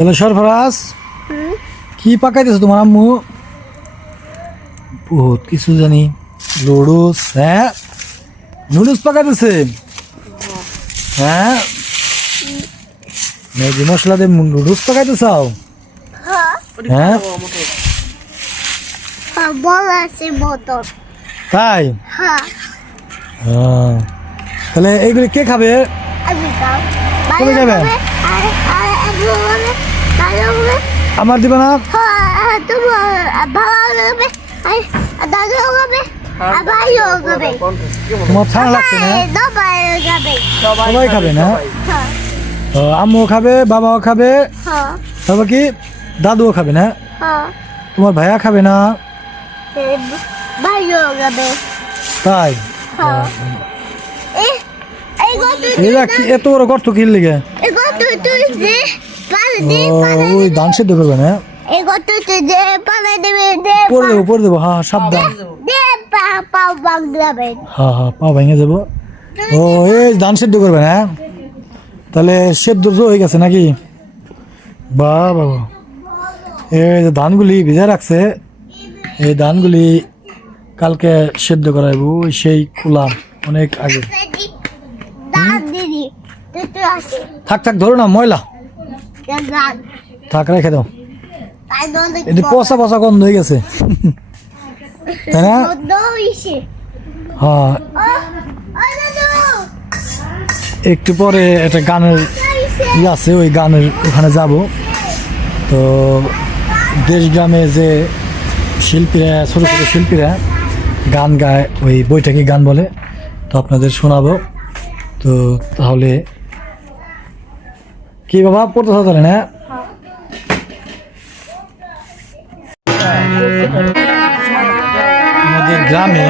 তাহলে সরফরাজ কি পাকাইতেছো তোমার আম্মু? বহুত কিছু জানি। নুডলস, হ্যাঁ নুডলস পাকাইতেছে। হ্যাঁ ম্যাগি মশলা দিয়ে নুডলস পাকাইতেছ? হ্যাঁ তাই? তাহলে এইগুলি কে খাবে? কোথায় যাবে? আমার দিবে না? তোমার ঠান্ডা লাগছে না? সবাই খাবে না? আম্মু খাবে, বাবাও খাবে, তারপর কি দাদুও খাবে না? তোমার ভাইয়া খাবে না? তাই? এত বড় গর্ত কি লেগে? ওই ধান সেদ্ধ করবে না? পরে দেবো। হ্যাঁ সাবধান। হ্যাঁ পা ভেঙে যাবো। ও এই ধান সেদ্ধ করবে না? তাহলে সেদ্ধ হয়ে গেছে নাকি? বাবা এই যে ধানগুলি ভিজে রাখছে, এই ধানগুলি কালকে সেদ্ধ করাইব। সেই কুলাম অনেক আগে। থাক ধরো না, ময়লা থাক, রেখে দাও। এটি পচা পচা গন্ধ হয়ে গেছে, তাই না? হ্যাঁ একটু পরে একটা গানের আছে, ওই গানের ওখানে যাব। তো দেশ গ্রামে যে শিল্পীরা, ছোটো ছোটো শিল্পীরা গান গায়, ওই বইটাকে গান বলে, তো আপনাদের শোনাবো। তো তাহলে কি বাবা পড়তে তাহলে না? আমাদের গ্রামে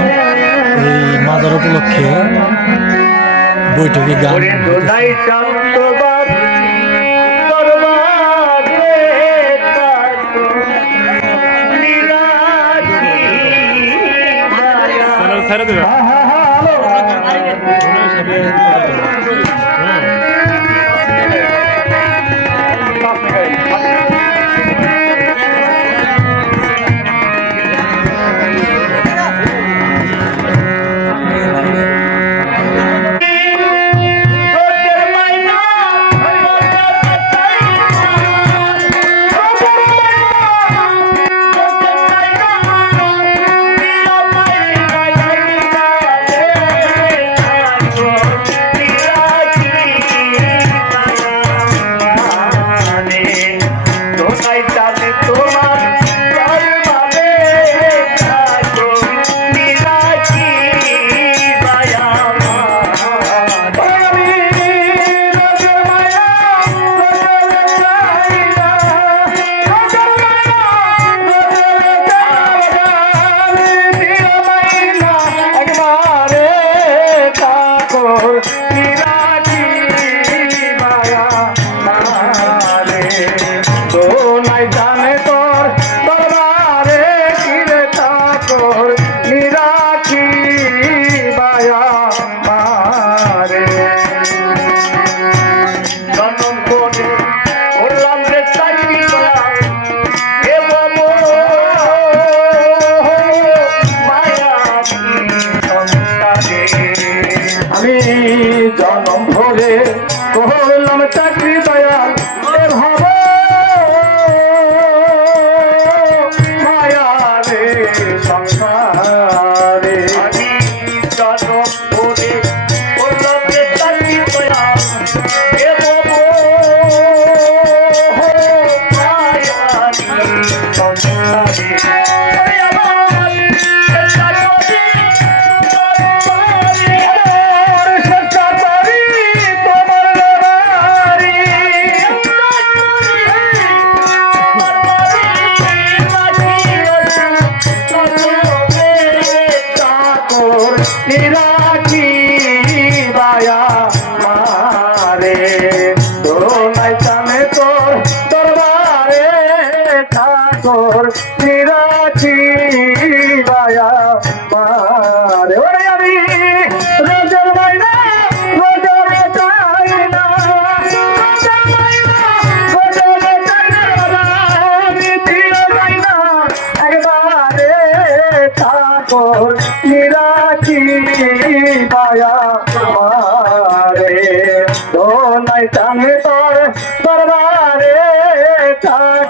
এই মাজার উপলক্ষে বৈঠকে গান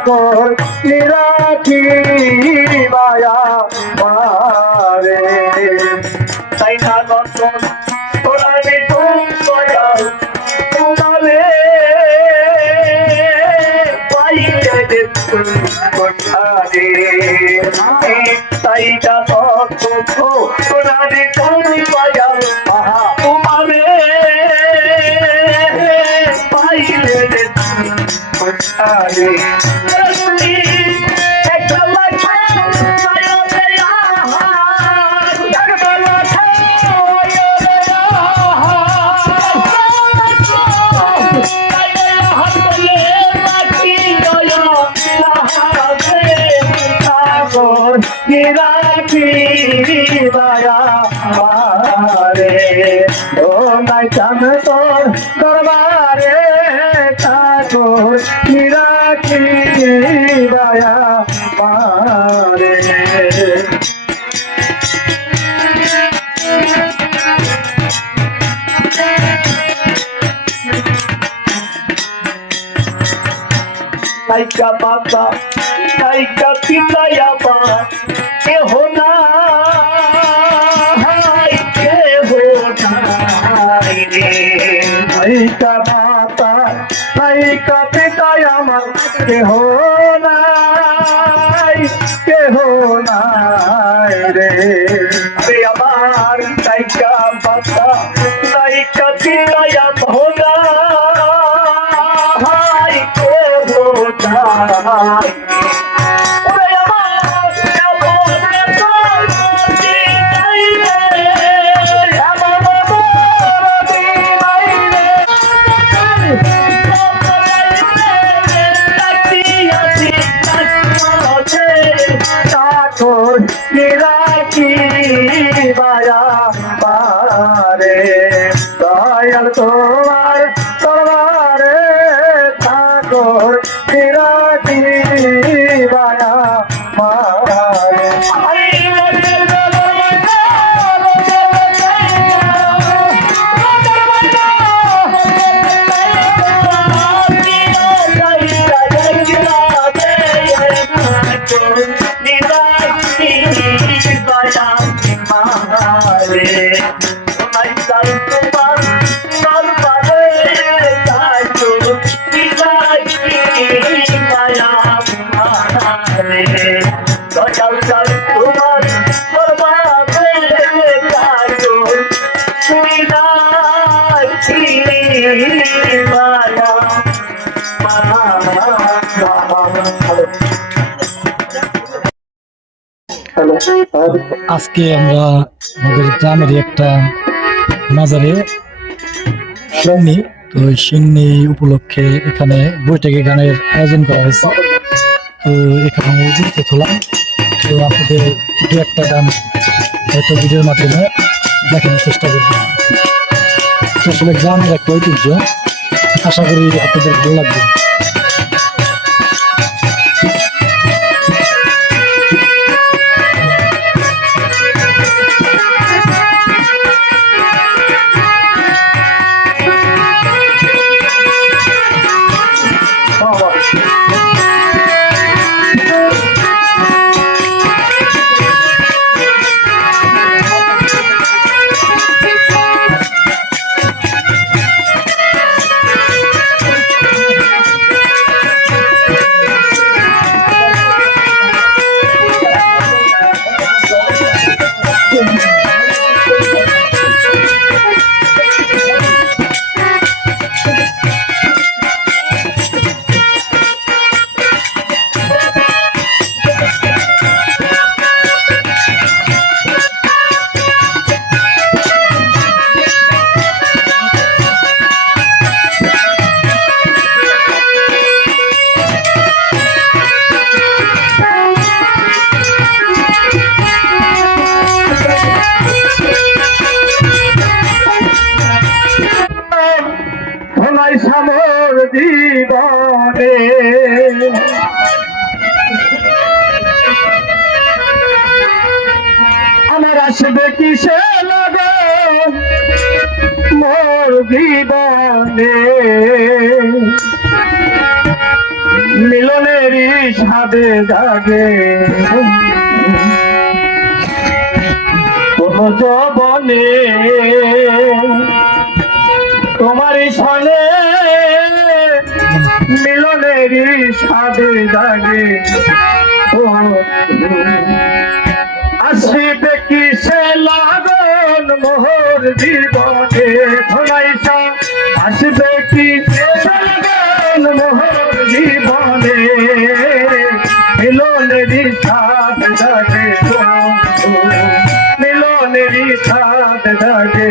ঠাকুর নিরাখি মায়া মারে তাই না নতুন তোরা নিতুম দয়াল তোমারে পাইতে দেখুন কোঠারে তাই না নতুন তোরা নিতুম দয়াল তোমারে পাইতে দেখুন কোঠারে তোর দরবারে ঠাকুর নিরাখি দয়া পারে Taika mata, taika pitaya ba, ke hona, hai ke hona, re. Taika mata, taika pitaya ba, ke hona, ke hona, re. Re amar taika mata, taika pitaya ba hona. Dayal তোমার দরবারে ঠাকুর নিরাখি মায়া মারে আজকে আমরা আমাদের গ্রামের একটা মাজারে সিন্নি, তো সিন্নি উপলক্ষে এখানে বৈঠকে গানের আয়োজন করা হয়েছে। তো এখানে উপস্থিত হলাম। তো আপনাদের দু একটা গান হয়তো ভিডিওর মাধ্যমে দেখানোর চেষ্টা করব। আসলে গ্রামের একটা ঐতিহ্য, আশা করি আপনাদের ভালো লাগবে। সামর জীবনে আমার আসবে কিসে লাগে মোর জীবনে মিলনেরই সাধে জাগে কোন যবনে তোমারই সনে মিলনেরই সাধে জাগে ও আসিবে কি সে লাগন মোহর জীবনে ধনাইসা আসবে কি সে লাগন মোহর জীবনে মিলনেরই সাধ জাগে মিলনেরই সাধ জাগে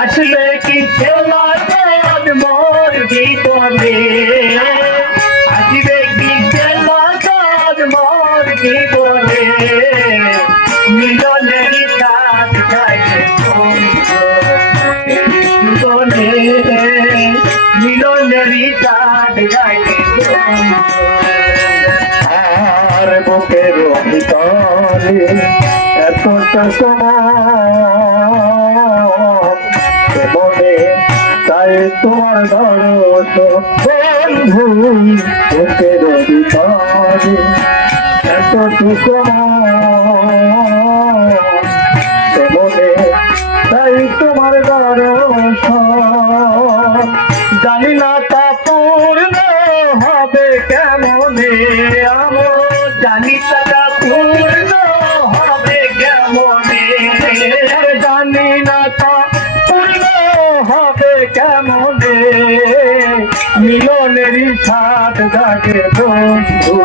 আসবে কি সে লাগন মোর জীবনে আসবে কি সে লাগন মোর জীবনে মিলনেরই সাধ জাগে মিলনেরই সাধ জাগে আর বুকের ভিতরে এতটা মনে তাই তোমার বন্ধু বুকের ভিতরে এতটুকু মনে তাই তোমার জানি না তা পূর্ণ হবে কেমনে আমার জানি তা পূর্ণ হবে কেমনে জানি না তা পূর্ণ হবে কেমনে মিলনেরই সাথ জাগে বন্ধু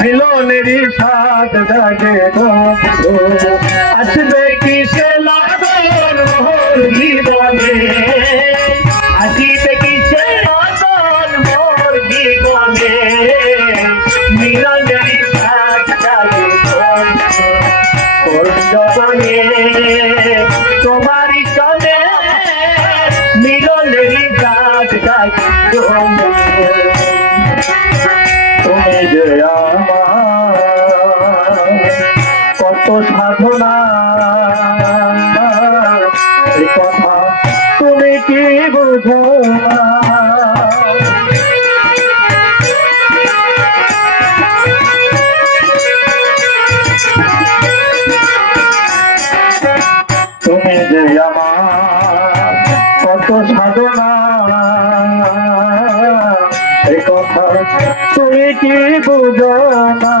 মিলনেরই সাথ জাগে বন্ধু আসবে কি সে লাগন মোর জীবনে আসিবে কি সে লাগন মোর জীবনে মিলনেরই সাথ জাগে জীবনে তোমারই সনে মিলনেরই সাথ জাগে তুমি যে আমার কত সাধনা এই কথা তুমি কি বুঝো না তুমি যে আমার কত সাধনা এই কথা তুমি কি বুঝো না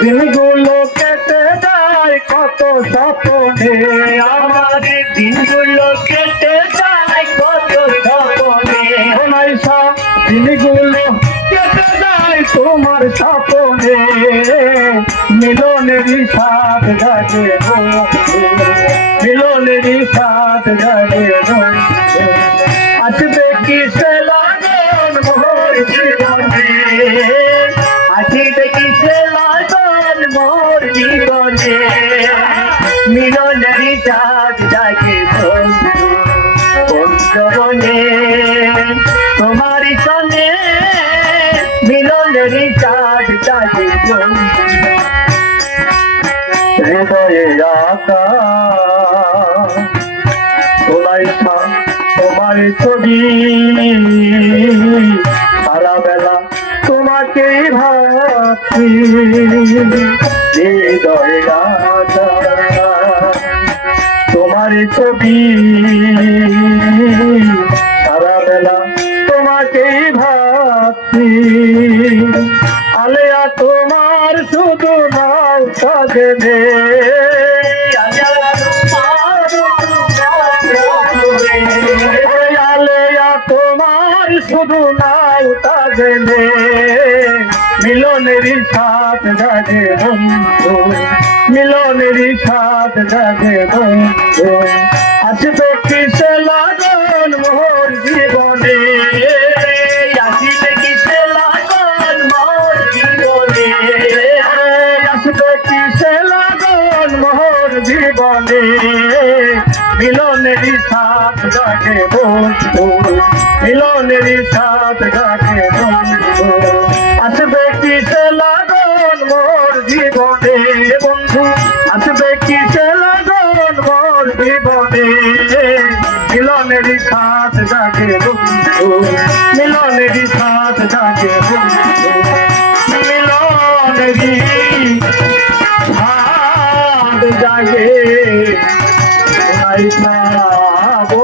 দিনগুলো কেটে যায় কত স্বপ্নে আমার দিনগুলো কেটে যায় কত স্বপ্নে নাইসা দিনগুলো কেটে যায় তোমার স্বপ্নে মিলনেরই সাথ জাগে মিলনেরই সাথ জাগে আসবে কি সে লাগন মোর জীবনে আসিবে কি সে লাগন মোর জীবনে মিলনেরই সাথ জাগে বন্ধনে তোমারই সঙ্গে মিলনেরই সাথ জাগে হৃদয়ে আকা তোমার ছবি সারা বেলা তোমাকে ভাবছি হৃদয়ে আকা তোমার ছবি সারা বেলা তোমাকে ভাবছি আলেয়া তোমার শুধু নাও সাজনে আলেয়া তোমার শুধু নাও সাজনে মিলনেরই সাথ জাগে বন্ধু মিলনেরই সাথ জাগে বন্ধু আসবে কি সে লাগন মোর জীবনে আসবে কি সে লাগন মোর জীবনে আসবে কি সে লাগন মোর জীবনে মিলনেরই সাথ জাগে বন্ধু মিলনেরই সাথ জাগে বন্ধু আসবে কি সে লাগন মোর জীবনে বন্ধু আসবে কি সে লাগন মোর জীবনে মিলনেরই সাথ জাগে বন্ধু মিলনেরই জাগে বন্ধু মিলনেরই ভাগ জাগে নাই পাবো